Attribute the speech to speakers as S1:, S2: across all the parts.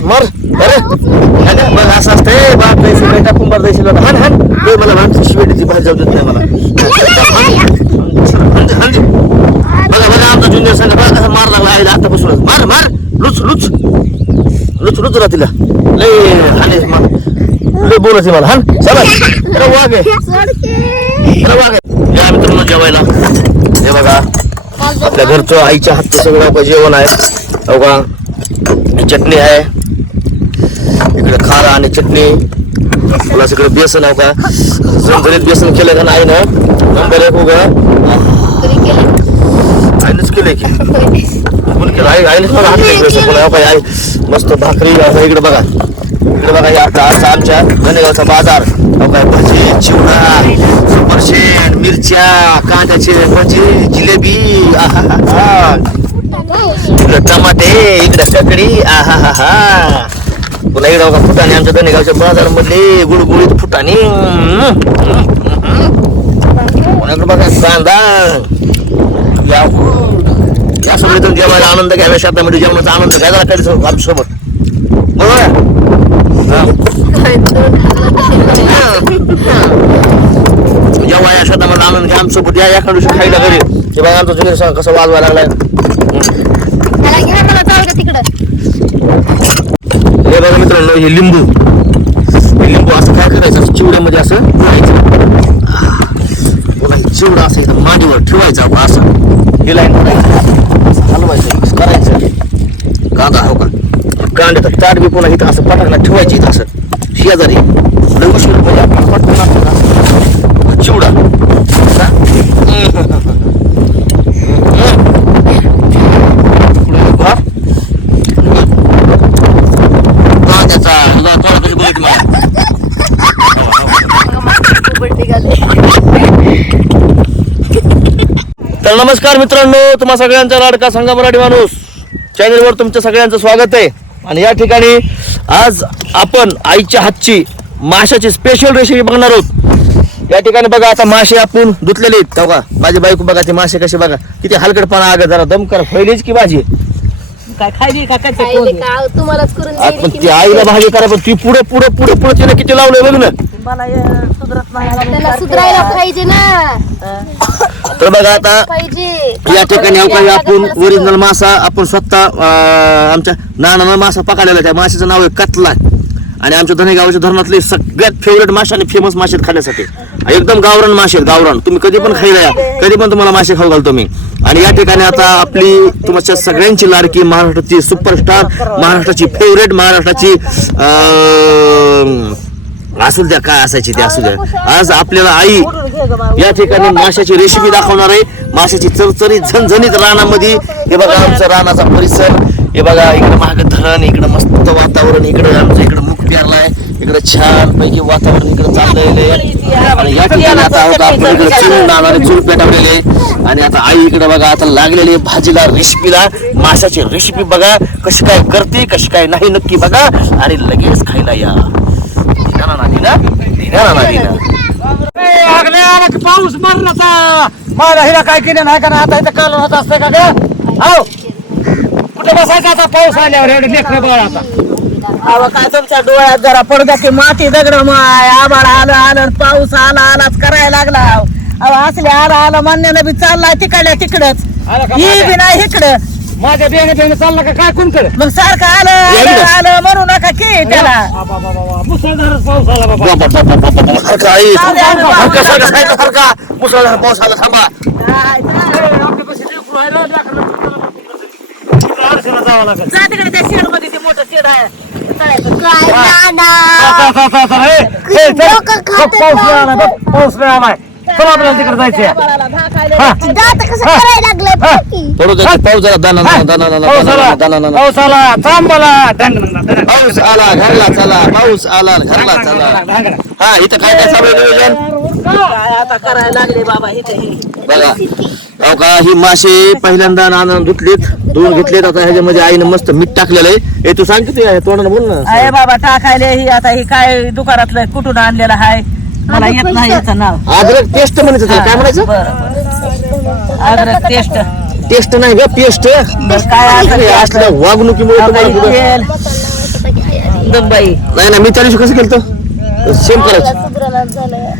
S1: मार मार अरे. अरे, बघ असं असतंय बाप द्यायची बेटा कुंभार द्यायची लोक. हान हान. ते मला माणसं शिवेटीची बाहेर जाऊ देत नाही मला. हान दे, हान. बघा बघा आमचा जुनियर संघ बघा कसा मार लागला आईला आतापासूनच. मार मार. Luch Luch. लुच लुच रा तिला. लय हाने मार. लय बोलत मला हान चला. अरे वाघ आहे. अरे वाघ आहे. या मित्रांनो जेवायला. हे बघा आपल्या घरचं आईच्या हातचं सगळं जेवण आहे. हो का चटणी आहे. इकडे खारा आणि चटणी. तुला सगळं बेसन आहे का झणझणीत बेसन केलं का नाही ना? नंबर एक उगा. आईनंच केलंय की? कोण केलं? आई आईनेच मला हात नाही बेसन कोण काय आई मस्त भाकरी. इकडे बघा. इकडे बघा या आता आज आमच्या गणेगावचा बाजार. अहो काय भजी चिवडा सुपरशेन मिरच्या कांद्याचे भजी जिलेबी. आहाहा. इकडे टमाटे इकडे ककडी. आहा हा हा पुन्हा इकडे बघा फुटाणे आमच्या धनेगावच्या बाजार मधले गुळगुळीत फुटाणे. पुन्हा बघा कांदा या या सगळीतून जेवायला आनंद घ्याव्या शेतामध्ये जेवणाचा आनंद घ्यायला कधी हो, आमच्यासोबत? बरोबर जेव्हा या शेतामध्ये आनंद घ्या आमच्यासोबत या एका दिवशी खायला घरी. हे बघा आमचा जुनीर कसं वाजवायला लागलाय. हे बघा मित्रांनो हे लिंबू. हे लिंबू असं काय करायचं? असं चिवड्यामध्ये असं ठेवायचं. बघा हे चिवडा असं एकदम मांडीवर ठेवायचा बा असं. हे लाईन हलवायचं असं करायचं. कांदा हो का? कांद्याचा ताट बी पुन्हा इथं असं पटाकला ठेवायची इथं असं. शेजारी लय उशीर म्हणजे आपण पटकन असं असं चिवडा असा. पुढे बघा. कांद्याचा ला- थोडा कधी बोलत मला तर नमस्कार मित्रांनो तुम्हा सगळ्यांचा लाडका संघ मराठी माणूस. चॅनलवर तुमच्या सगळ्यांचं स्वागत आहे. आणि या ठिकाणी आज आपण आईच्या हातची माशाची स्पेशल रेसिपी बघणार आहोत. या ठिकाणी बघा आता मासे आपण धुतलेले आहेत. बघा माझी बायको बघा ते मासे कसे बघा. किती हलकटपणा आग जरा दम कर फैलीच की भाजी
S2: काय खायली का काय
S3: खायले का? तुम्हालाच करून
S1: आज
S3: देईल
S1: पण
S3: की
S1: ती आईला भाजी करा पण ती पुढे पुढे पुढे पुढे तिने किती लावलंय बघ ना.
S2: मला
S3: सुधारायला पाहिजे ना.
S1: तर बघा आता या ठिकाणी अहो काही आपण ओरिजिनल मासा आपण स्वतः आमच्या नानानं मासा पकडलेला आहे. त्या माशाचं नाव आहे कतला. आणि आमच्या धनेगावच्या धरणातले सगळ्यात फेवरेट मासे आणि फेमस मासे खाण्यासाठी. एकदम गावरान मासे गावरान. तुम्ही कधी पण खायला या. कधी पण तुम्हाला मासे खाऊ घालतो मी. आणि या ठिकाणी आता आपली तुमच्या सगळ्यांची लाडकी महाराष्ट्राची सुपरस्टार महाराष्ट्राची फेवरेट महाराष्ट्राची अं, असू द्या काय असायची ते असू द्या. आज आपल्याला आई या ठिकाणी माशाची रेसिपी दाखवणार आहे. माशाची चरचरी झणझणीत रानामध्ये. हे बघा आमचा रानाचा परिसर. हे बघा इकडे महाग धरण इकडे मस्त वातावरण इकडे आमचं इकडे मुख प्यारलाय. इकडे छान पैकी वातावरण इकडे चाललेलं आहे. आणि या ठिकाणी आता आहोत आपण इकडे चूल चूल पेटवलेले आहे. आणि आता आई इकडे बघा आता लागलेली आहे भाजीला रेसिपीला माशाची रेसिपी बघा कशी काय करते कशी काय नाही नक्की बघा. आणि लगेच खायला या. दिना ना
S2: पाऊस मारण्याचा मला हिला काय केलं नाही का ना आता इथं काल होत असतंय का ग? हो कुठे बसायचं आता? पाऊस आल्यावर एवढे लेकर बघा आता. अहो काय तुमच्या डोळ्यात जरा पडदा की माती दगड माय. आबाळ आलं आलं पाऊस आला आलाच करायला लागला. अहो असले आला आला म्हणण्यानं बी चाललाय तिकडल्या तिकडच. ही बी नाही इकडं. माझ्या बेने बेने चालला का काय कोण कर मग सारखं आलं आलं आलं म्हणू नका की त्याला मुसळधारच पाऊस आला बाबा
S1: मुसळधार पाऊस आला थांबा
S2: जा तिकडे त्या शेडमध्ये ते मोठं शेड आहे तळ्याचं.
S3: काय नाना
S2: पाऊस नाही आलाय चला आपल्याला तिकडे जायचंय.
S3: दात कसं करायला लागलं बघ की.
S1: थोडं जरा पाऊस झाला दाना दाना दाना दाना
S2: पाऊस
S1: दाना
S2: आला.
S1: दाना दाना
S2: पाऊस आला. थांब मला. दंड
S1: पाऊस आला घरला चला. पाऊस आला घरला चला. हा इथं काय काय चालू आहे नियोजन?
S2: काय आता करायला लागले बाबा इथे. हे.
S1: बघा. अहो का ही मासे पहिल्यांदा नानानं धुतलीत. धुवून घेतलेत. आता ह्याच्यामध्ये आईनं मस्त मीठ टाकलेलं आहे. ए तू सांग किती आहे तोंडानं बोल ना.
S2: अरे बाबा टाकायले ही. आता ही काय दुकानातलं कुठून आणलेलं आहे मला येत नाही याचं नाव.
S1: अद्रक टेस्ट म्हणायचं त्याला काय म्हणायचं?
S2: बरं अद्रक टेस्ट
S1: टेस्ट नाही ग पेस्ट
S2: काय
S1: असल्या वागणुकीमुळे तुम्हाला
S2: तेल
S1: नाही नाही मी त्या दिवशी कसं केलं सेम करायचं.
S3: झालं.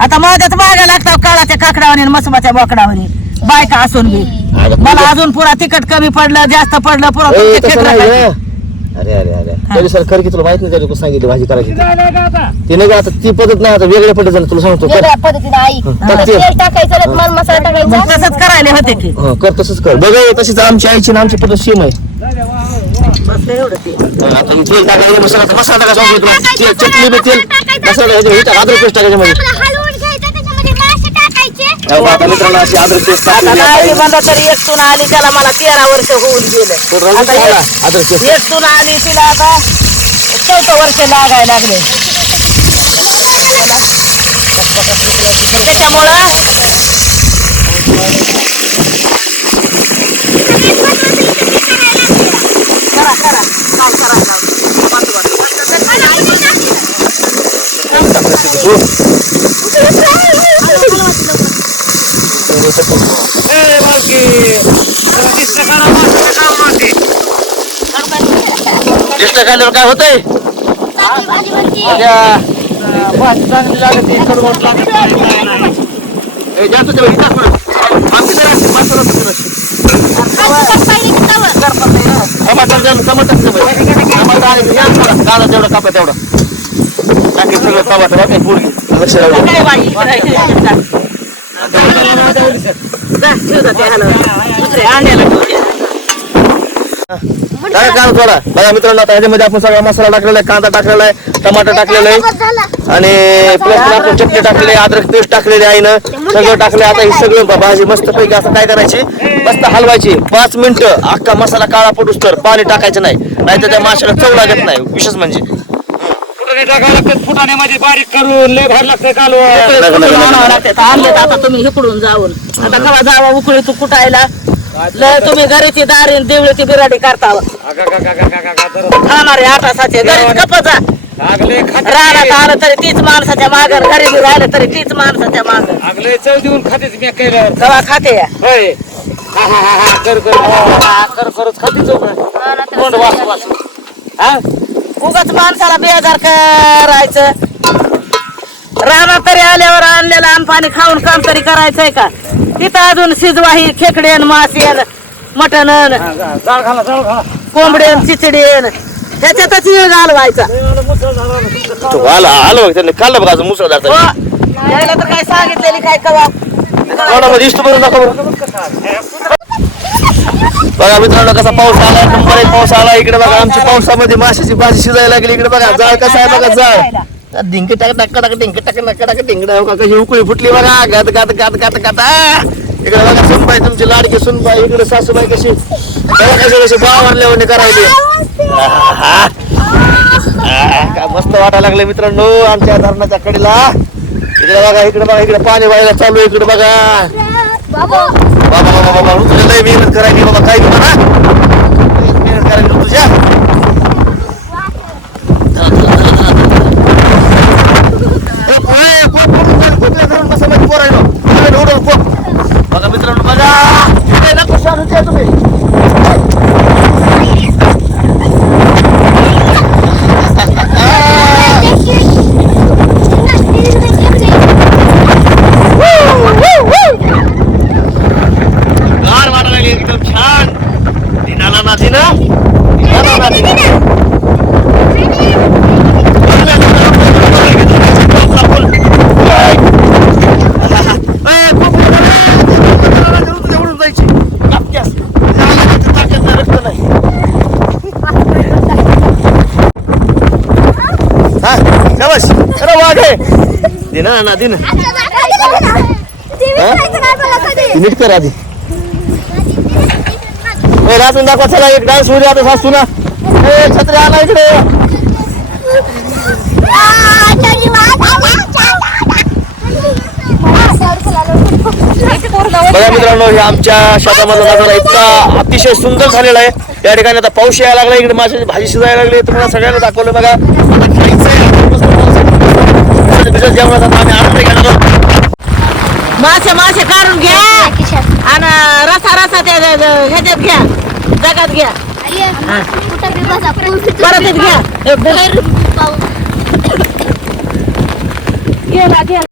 S2: आता माझ्याच मागा लागतात काळाच्या काकडावणी आणि मसुबाच्या बोकडावणी. बायका असून बी.
S1: अगं,
S2: मला अजून पुरा तिकट कमी पडलं जास्त पडलं पुरा
S1: ए, तसं नाही. गं. अरे अरे अरे. त्या दिवसाला खरं की तुला माहीत नाही त्या दिवशी सांगितली भाजी करायची? ती. ती नाही का आता ती पद्धत नाही आता वेगळ्या पद्धतीने तुला सांगतो कर.
S3: वेगळ्या पद्धतीने आई.
S1: टाक ते.
S3: तेल टाकायचं माल मसाला टाकायचा.
S2: मग तसंच करायला होते की
S1: हं, कर तसंच कर. बघ हे तशीच आमची आईची आणि आमची पद्धत सेम आहे.
S2: बसलं एवढं ते.
S1: हं, आता तेल टाकायचं मसाला मसाला टाकायचा सांगतो तुला तेल चटणी बी तेल. मसाला टाकायचं हे टाक, अद्रक पेस्ट टाकायचं मध्ये
S3: हलवून घ्यायचं त्याच्यामध्ये मासे टाकायचे
S1: अहो, आता मित्रांनो अशी
S2: तरी एक सून आली त्याला मला तेरा वर्ष होऊन गेलं. आता एक- एक सून आली तिला आता चौथं वर्ष लागायला लागले. त्याच्यामुळं करा करा. करायला
S1: टेस्ट खाल्ल्यावर काय होतंय
S3: भाजी बनती.
S1: हे जास्त ते इथं असं. आमची तर असते, तसं नसते. टमाटर टमाटर आणि कांदा तेवढा कापा तेवढा टाकी सगळं टमाटर पोरगी. लक्ष राहू
S2: काय
S1: काय थोडा बघा मित्रांनो आता ह्याच्यामध्ये आपण सगळा मसाला टाकलेला आहे कांदा टाकलेला आहे टमाटर टाकलेलं आहे आणि प्लस आपण चटणी टाकलेली आहे अद्रक पेस्ट टाकलेली आहे ना सगळं टाकले आता ही सगळं भाजी मस्त पैकी असं काय करायची मस्त हलवायची पाच मिनिटं अख्खा मसाला काळा पडूस तर पाणी टाकायचं नाही नाहीतर त्या माशाला चव लागत नाही विशेष म्हणजे.
S4: टाकावं लागतात बारीक करून लय भारी कालवण.
S2: लागते. तर आणलेत आता तुम्ही इकडून जाऊन. आता कवा जावा उकळी तू कुटायला? लय तुम्ही घरीची दारी देवळीची बिराडी करता खाणारे आटासाचे घरी कपा जा.
S4: आगले
S2: आलं तरी तीच माणसाच्या माग घरी बी राहिलं तरी तीच माणसाच्या माग.
S4: आगले चव देऊन खातेच मी केल्यावर
S2: कवा खाते? या
S4: होय. हा हा हा हा कर कर. हा, कर करच खाते चव. तोंड वास वास. हा?
S2: उगाच माणसाला बेजार करायचं. रानात तरी आल्यावर आणलेलं अन्न पाणी खाऊन काम तरी करायचंय का? तिथं अजून शिजवाही खेकडेन मासेन मटण कोंबडेन चिचडेन ह्याच्यातच वेळ घालवायचा.
S1: तो आला आलो बघ, त्यांनी खाल्लं बघा
S2: हो
S1: मुसळधार
S2: यायला तर काय सांगितलेली काय कवा?
S1: तोंडामध्ये इष्ट बरं बघा मित्रांनो कसा पाऊस आला नंबर एक पाऊस आला इकडे बघा आमच्या पावसामध्ये माशाची भाजी शिजायला लागली. इकडे बघा जाळ कसा आहे बघा जाळ. डिंक टाक टाक टाक डिंक टाक टाक टाक. का कशी उकळी फुटली बघा. गात गात गात गात गात! इकडे बघा सुनबाई तुमची लाडकी सुनबाई. इकडे सासूबाई कशी बघा कशी कशी बावरल्यावर! आ, काय मस्त वाटायला लागले मित्रांनो आमच्या धरणाच्या कडेला. इकडे बघा इकडे बघा इकडे पाणी व्हायला चालू आहे इकडे बघा.
S3: बाबा.
S1: बाबा बाबा बाबा तुझ्या लय मेहनत करायची बाबा काय म्हणा मेहनत करायची तुझ्या चला, चला, चला, चला, चला. ए, पोहे, पोहे, पोहे, पोहे, पोहे, धरून बसा बाई, पोरांनो. पोहे, उडव, पोहे. बघा मित्रांनो बघा इकडे नको शानू द्या तुम्ही गार वाटायला लागली एकदम छान दिनाला ना दिना दिनाला ना दिना दिना ना दिन. नीट कर आधी. ए रातून दाखवा चला एक डान्स होऊ द्या आता सासू ना. ए छत्री आला इकडे. बघा मित्रांनो हे आमच्या शेतामधला नजारा इतका अतिशय सुंदर झालेला आहे. या ठिकाणी आता पाऊस यायला लागला इकडे माशाची भाजी शिजायला लागली तुम्हाला सगळ्यांना दाखवलं बघा. बिजनेस जेवणाचा आता आम्ही आनंद घेणार.
S2: मासे मासे काढून घ्या. आणि रसा रसा त्या ह्याच्यात घ्या. जगात घ्या. परत एक घ्या.